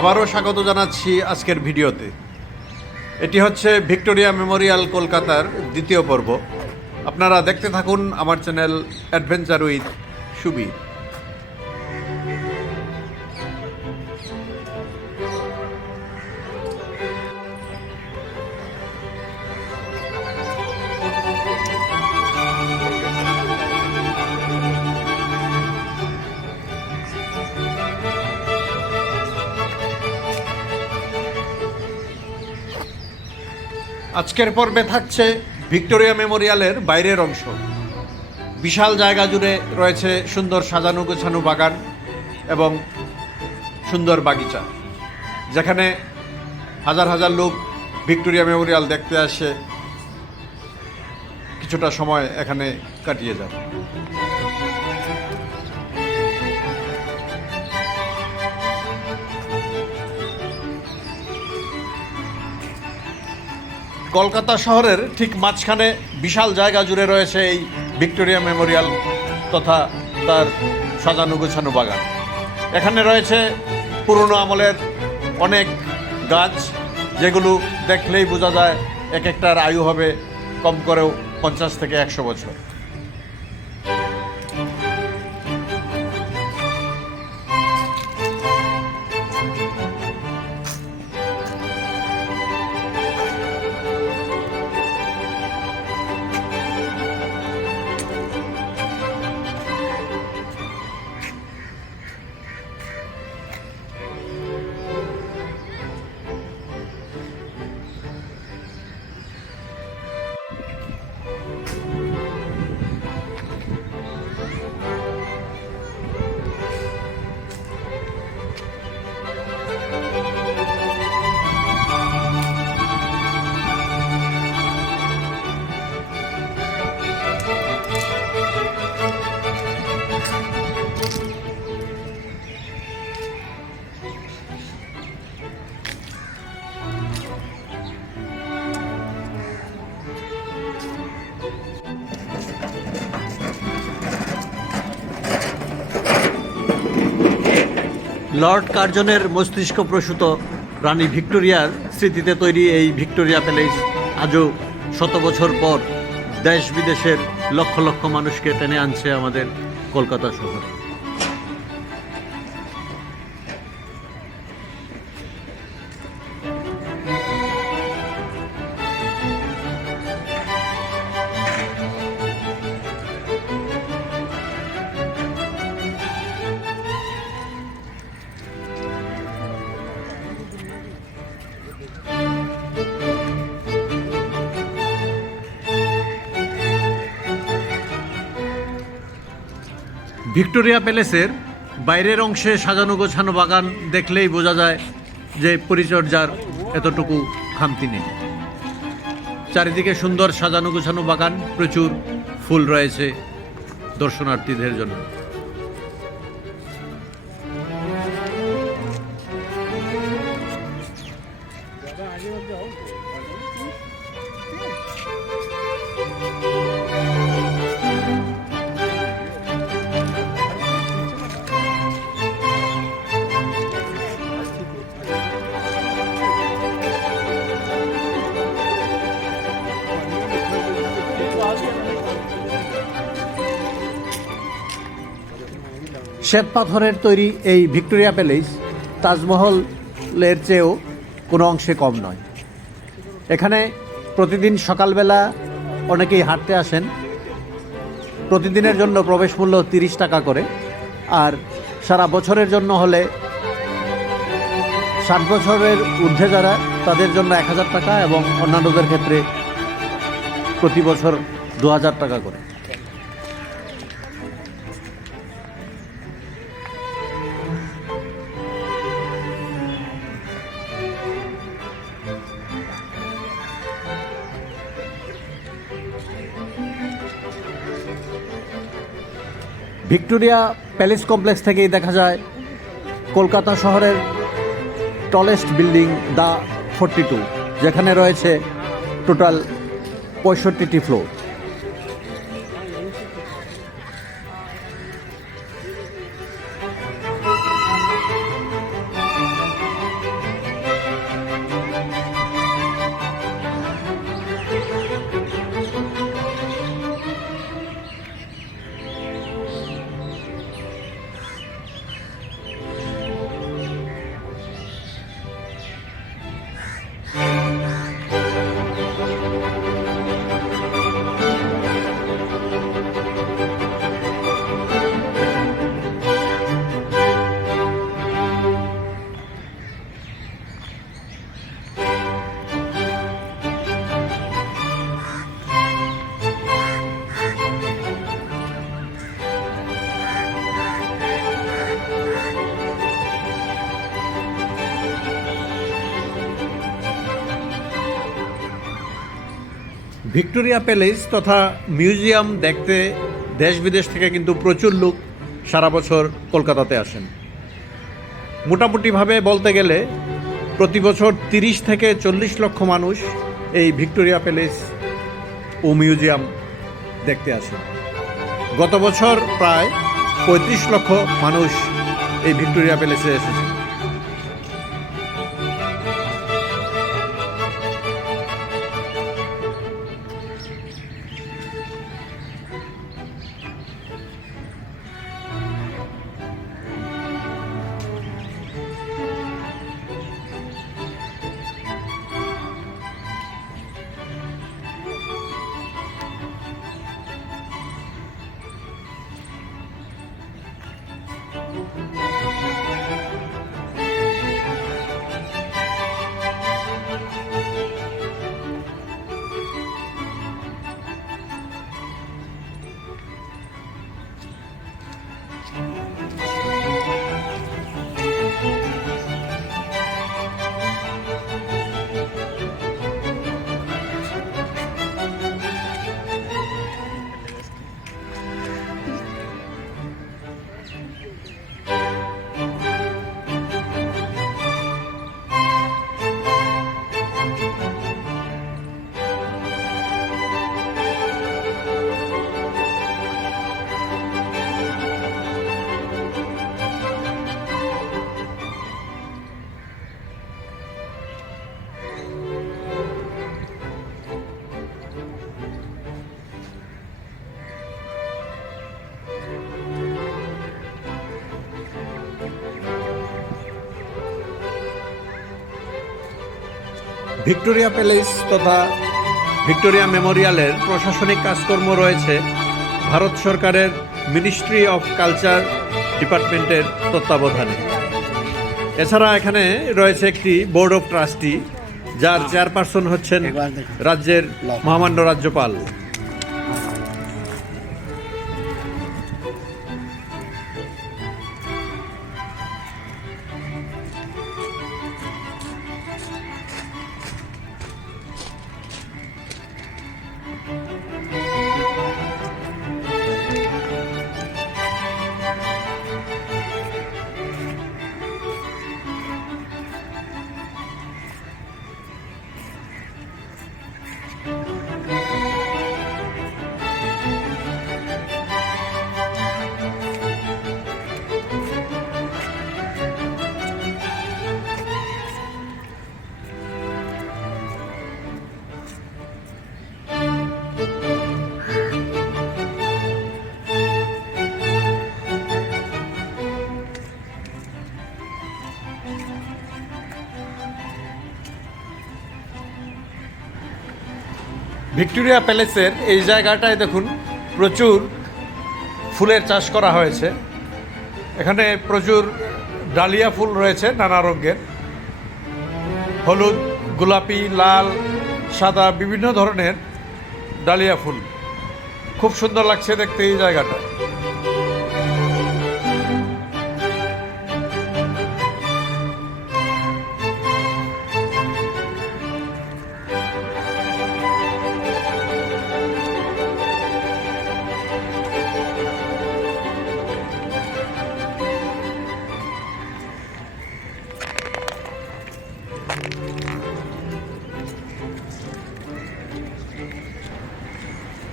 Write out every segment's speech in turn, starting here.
আবারও স্বাগত জানাচ্ছি আজকের ভিডিওতে। এটি হচ্ছে ভিক্টোরিয়া মেমোরিয়াল কলকাতার দ্বিতীয় পর্ব। আপনারা দেখতে থাকুন আমার চ্যানেল অ্যাডভেঞ্চার উইথ সুবীর। আজকের পর্বে থাকছে ভিক্টোরিয়া মেমোরিয়ালের বাইরের অংশ। বিশাল জায়গা জুড়ে রয়েছে সুন্দর সাজানো গোছানো বাগান এবং সুন্দর বাগিচা, যেখানে হাজার হাজার লোক ভিক্টোরিয়া মেমোরিয়াল দেখতে আসে। কিছুটা সময় এখানে কাটিয়ে যায় কলকাতা শহরের ঠিক মাঝখানে বিশাল জায়গা জুড়ে রয়েছে এই ভিক্টোরিয়া মেমোরিয়াল তথা তার সাজানো গোছানো বাগান। এখানে রয়েছে পুরনো আমলের অনেক গাছ, যেগুলো দেখলেই বোঝা যায় এক একটার আয়ু হবে কম করেও পঞ্চাশ থেকে একশো বছর। লর্ড কার্জনের মস্তিষ্ক প্রসূত রানী ভিক্টোরিয়ার স্মৃতিতে তৈরি এই ভিক্টোরিয়া প্যালেস আজও শত বছর পর দেশ বিদেশের লক্ষ লক্ষ মানুষকে টেনে আনছে আমাদের কলকাতা শহরে। ভিক্টোরিয়া প্যালেসের বাইরের অংশে সাজানো গোছানো বাগান দেখলেই বোঝা যায় যে পরিচর্যার এতটুকু খামতি নেই। চারিদিকে সুন্দর সাজানো গোছানো বাগান, প্রচুর ফুল রয়েছে দর্শনার্থীদের জন্য। শ্বেত পাথরের তৈরি এই ভিক্টোরিয়া প্যালেস তাজমহলের চেয়েও কোনো অংশে কম নয়। এখানে প্রতিদিন সকালবেলা অনেকেই হাঁটতে আসেন। প্রতিদিনের জন্য প্রবেশ মূল্য তিরিশ টাকা করে। আর সারা বছরের জন্য হলে ষাট বছরের ঊর্ধ্বে যারা, তাদের জন্য এক হাজার টাকা এবং অন্যান্যদের ক্ষেত্রে প্রতি বছর দু হাজার টাকা করে। ভিক্টোরিয়া প্যালেস কমপ্লেক্স থেকেই দেখা যায় কলকাতা শহরের tallest building the forty two যেখানে রয়েছে টোটাল পঁয়ষট্টিটি ফ্লোর ভিক্টোরিয়া প্যালেস তথা মিউজিয়াম দেখতে দেশ বিদেশ থেকে কিন্তু প্রচুর লোক সারা বছর কলকাতাতে আসেন। মোটামুটিভাবে বলতে গেলে প্রতি বছর তিরিশ থেকে চল্লিশ লক্ষ মানুষ এই ভিক্টোরিয়া প্যালেস ও মিউজিয়াম দেখতে আসেন গত বছর প্রায় পঁয়ত্রিশ লক্ষ মানুষ এই ভিক্টোরিয়া প্যালেসে এসেছে। ভিক্টোরিয়া প্যালেস তথা ভিক্টোরিয়া মেমোরিয়ালের প্রশাসনিক কাজকর্ম রয়েছে ভারত সরকারের মিনিস্ট্রি অফ কালচার ডিপার্টমেন্টের তত্ত্বাবধানে। এছাড়া এখানে রয়েছে একটি বোর্ড অফ ট্রাস্টি যার চেয়ারপারসন হচ্ছেন রাজ্যের মহামান্য রাজ্যপাল। ভিক্টোরিয়া প্যালেসের এই জায়গাটায় দেখুন প্রচুর ফুলের চাষ করা হয়েছে। এখানে প্রচুর ডালিয়া ফুল রয়েছে নানা রঙের। হলুদ, গোলাপি, লাল, সাদা, বিভিন্ন ধরনের ডালিয়া ফুল। খুব সুন্দর লাগছে দেখতে এই জায়গাটা।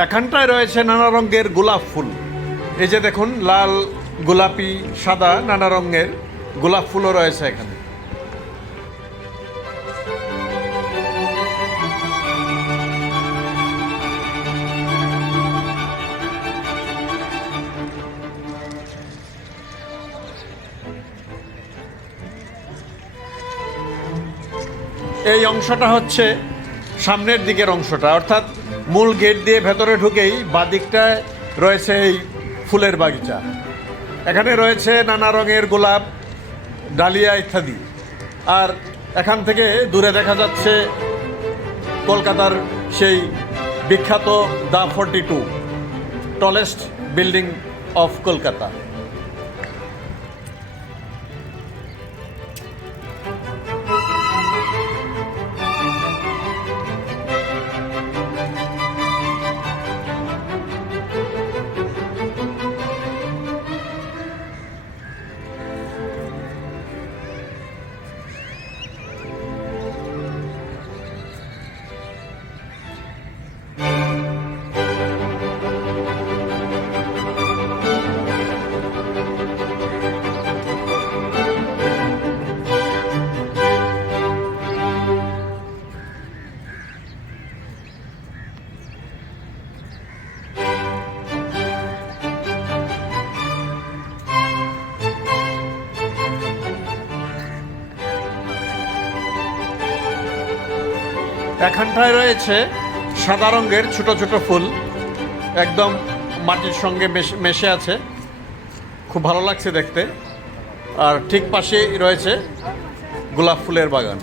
এখানটায় রয়েছে নানা রঙের গোলাপ ফুল। এই যে দেখুন, লাল, গোলাপি, সাদা, নানা রঙের গোলাপ ফুলও রয়েছে এখানে। এই অংশটা হচ্ছে সামনের দিকের অংশটা, অর্থাৎ মূল গেট দিয়ে ভেতরে ঢুকেই বাদিকটায় রয়েছে এই ফুলের বাগিচা। এখানে রয়েছে নানা রঙের গোলাপ, ডালিয়া ইত্যাদি। আর এখান থেকে দূরে দেখা যাচ্ছে কলকাতার সেই বিখ্যাত the forty two, tallest building of Kolkata. এখানটায় রয়েছে সাদা রঙের ছোট ছোট ফুল। একদম মাটির সঙ্গে মেশ- আছে। খুব ভালো লাগছে দেখতে। আর ঠিক পাশেই রয়েছে গোলাপ ফুলের বাগান।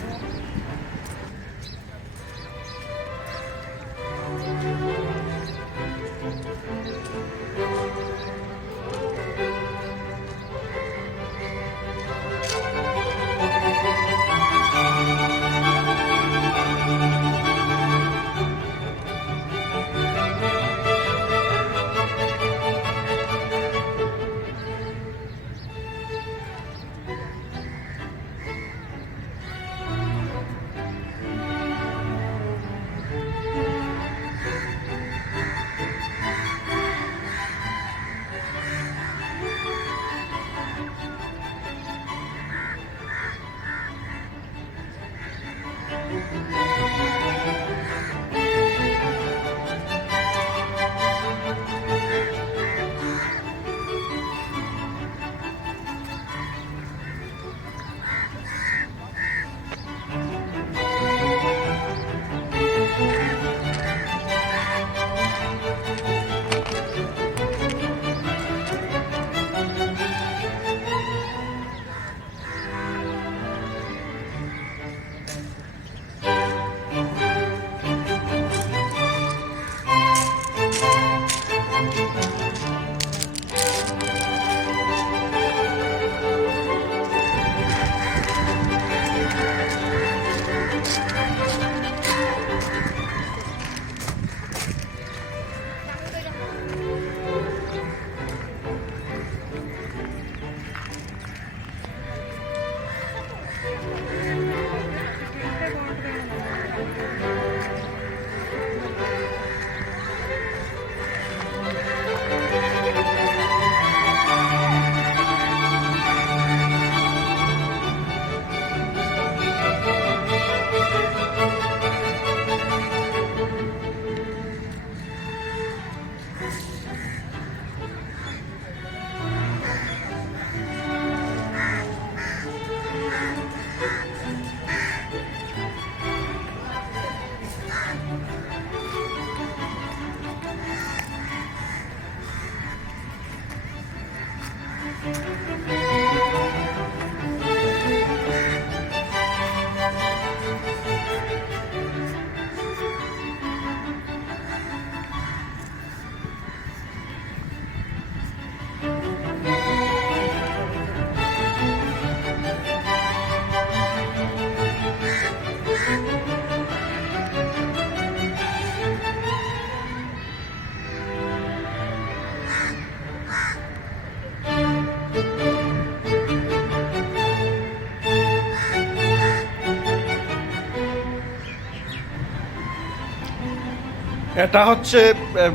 এটা হচ্ছে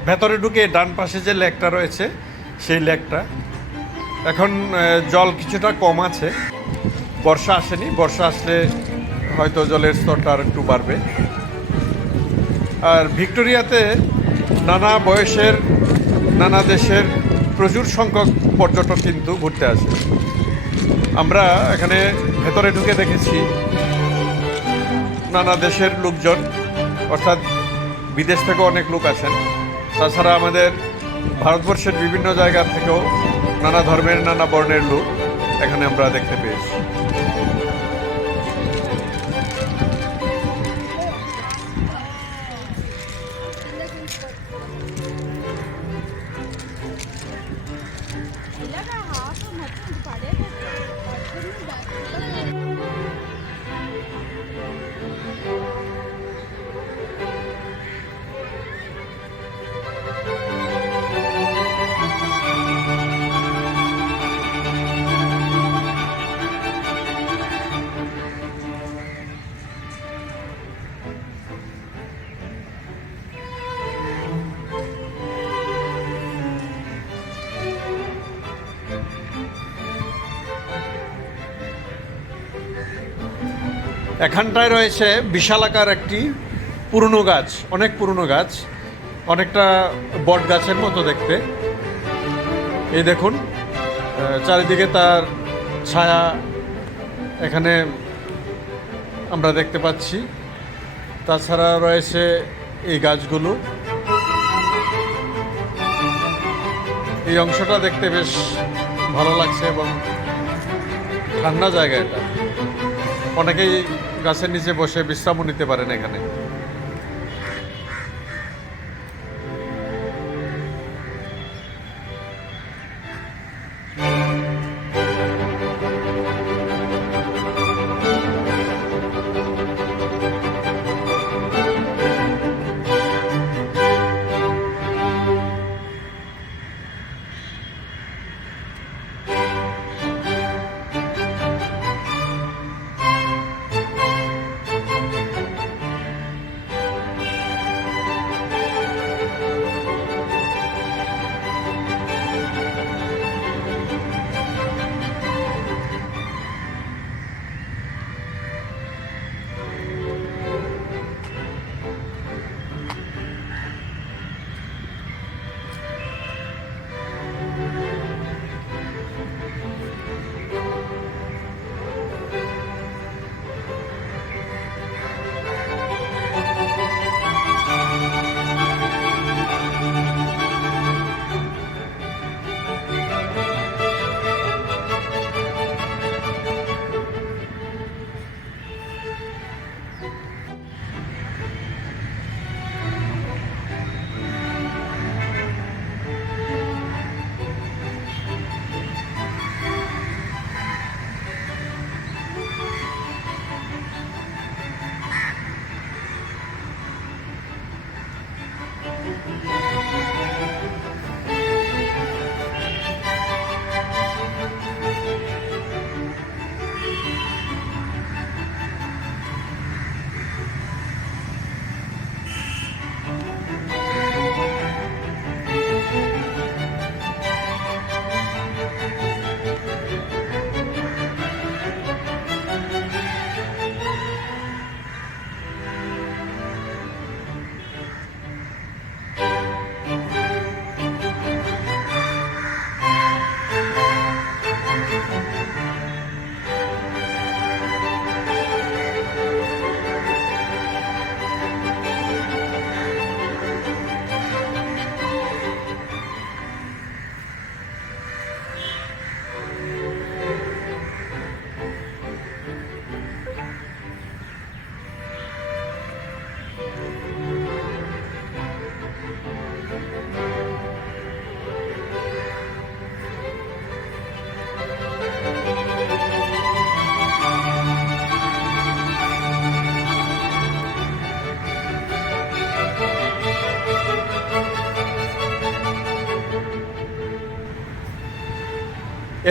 ভেতরে ঢুকে ডান পাশে যে লেকটা রয়েছে, সেই লেকটা। এখন জল কিছুটা কম আছে। বর্ষা আসেনি। বর্ষা আসলে হয়তো জলের স্তরটা আর একটু বাড়বে। আর ভিক্টোরিয়াতে নানা বয়সের, নানা দেশের প্রচুর সংখ্যক পর্যটক কিন্তু ঘুরতে আসে। আমরা এখানে ভেতরে ঢুকে দেখেছি নানা দেশের লোকজন, অর্থাৎ বিদেশ থেকে অনেক লোক আছেন। তাছাড়া আমাদের ভারতবর্ষের বিভিন্ন জায়গা থেকেও নানা ধর্মের, নানা বর্ণের লোক এখানে আমরা দেখতে পেয়েছি। এখানটায় রয়েছে বিশালাকার একটি পুরনো গাছ, অনেক পুরনো গাছ, অনেকটা বট গাছের মতো দেখতে। এই দেখুন চারিদিকে তার ছায়া এখানে আমরা দেখতে পাচ্ছি। তাছাড়া রয়েছে এই গাছগুলো। এই অংশটা দেখতে বেশ ভালো লাগছে এবং ঠান্ডা জায়গা এটা। অনেকেই গাছের নিচে বসে বিশ্রামও নিতে পারেন এখানে।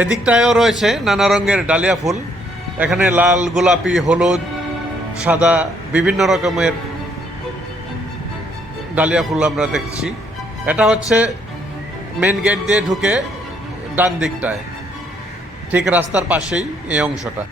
এদিকটায়ও রয়েছে নানা রঙের ডালিয়া ফুল। এখানে লাল, গোলাপি, হলুদ, সাদা বিভিন্ন রকমের ডালিয়া ফুল আমরা দেখছি। এটা হচ্ছে মেন গেট দিয়ে ঢুকে ডান দিকটায়। ঠিক রাস্তার পাশেই এই অংশটা।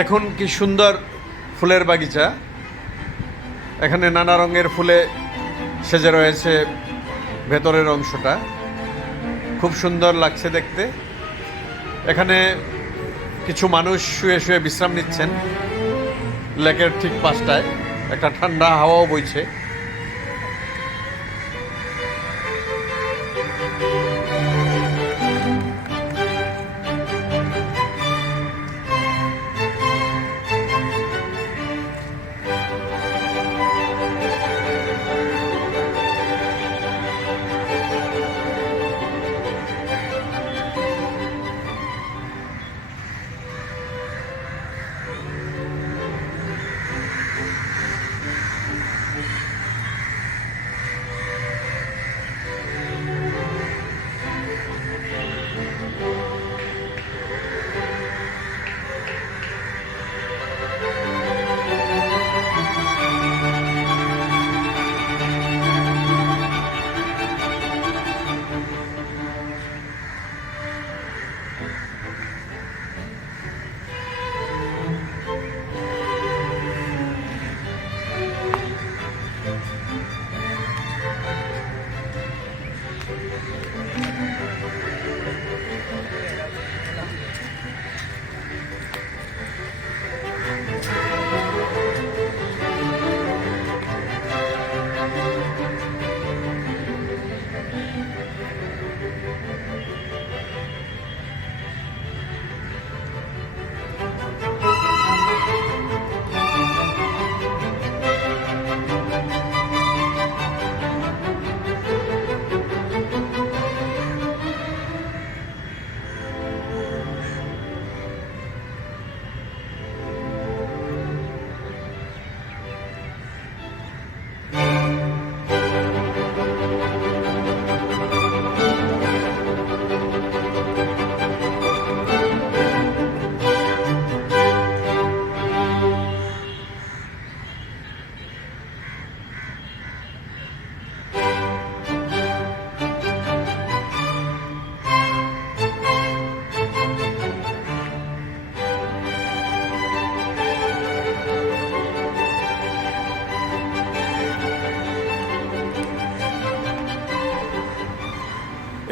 দেখুন কি সুন্দর ফুলের বাগিচা। এখানে নানা রঙের ফুলে সেজে রয়েছে ভেতরের অংশটা। খুব সুন্দর লাগছে দেখতে। এখানে কিছু মানুষ শুয়ে শুয়ে বিশ্রাম নিচ্ছেন। লেকের ঠিক পাশটায়। একটা ঠান্ডা হাওয়াও বইছে।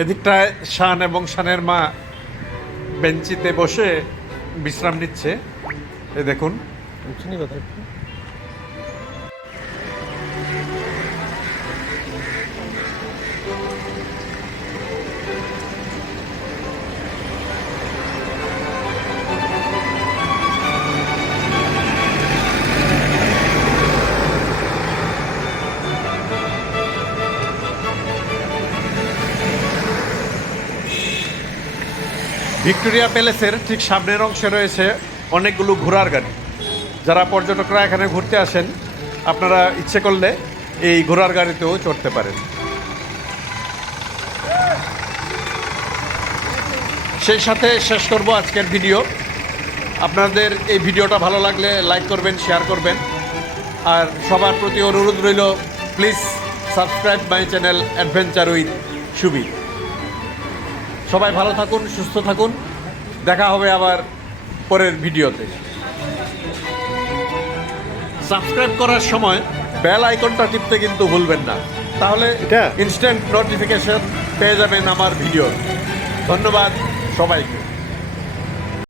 এদিকটায় শান এবং শানের মা বেঞ্চিতে বসে বিশ্রাম নিচ্ছে। এ দেখুন। ভিক্টোরিয়া প্যালেসের ঠিক সামনের অংশে রয়েছে অনেকগুলো ঘোড়ার গাড়ি। যারা পর্যটকরা এখানে ঘুরতে আসেন, আপনারা ইচ্ছে করলে এই ঘোড়ার গাড়িতেও চড়তে পারেন। সেই সাথে শেষ করব আজকের ভিডিও। আপনাদের এই ভিডিওটা ভালো লাগলে লাইক করবেন, শেয়ার করবেন। আর সবার প্রতি অনুরোধ রইল, please subscribe my channel adventure with Subi সবাই ভালো থাকুন সুস্থ থাকুন। দেখা হবে আবার পরের ভিডিওতে। সাবস্ক্রাইব করার সময় বেল আইকনটা টিপতে কিন্তু ভুলবেন না। তাহলে এটা? ইনস্ট্যান্ট নোটিফিকেশন পেয়ে যাবেন আমার ভিডিও। ধন্যবাদ সবাইকে।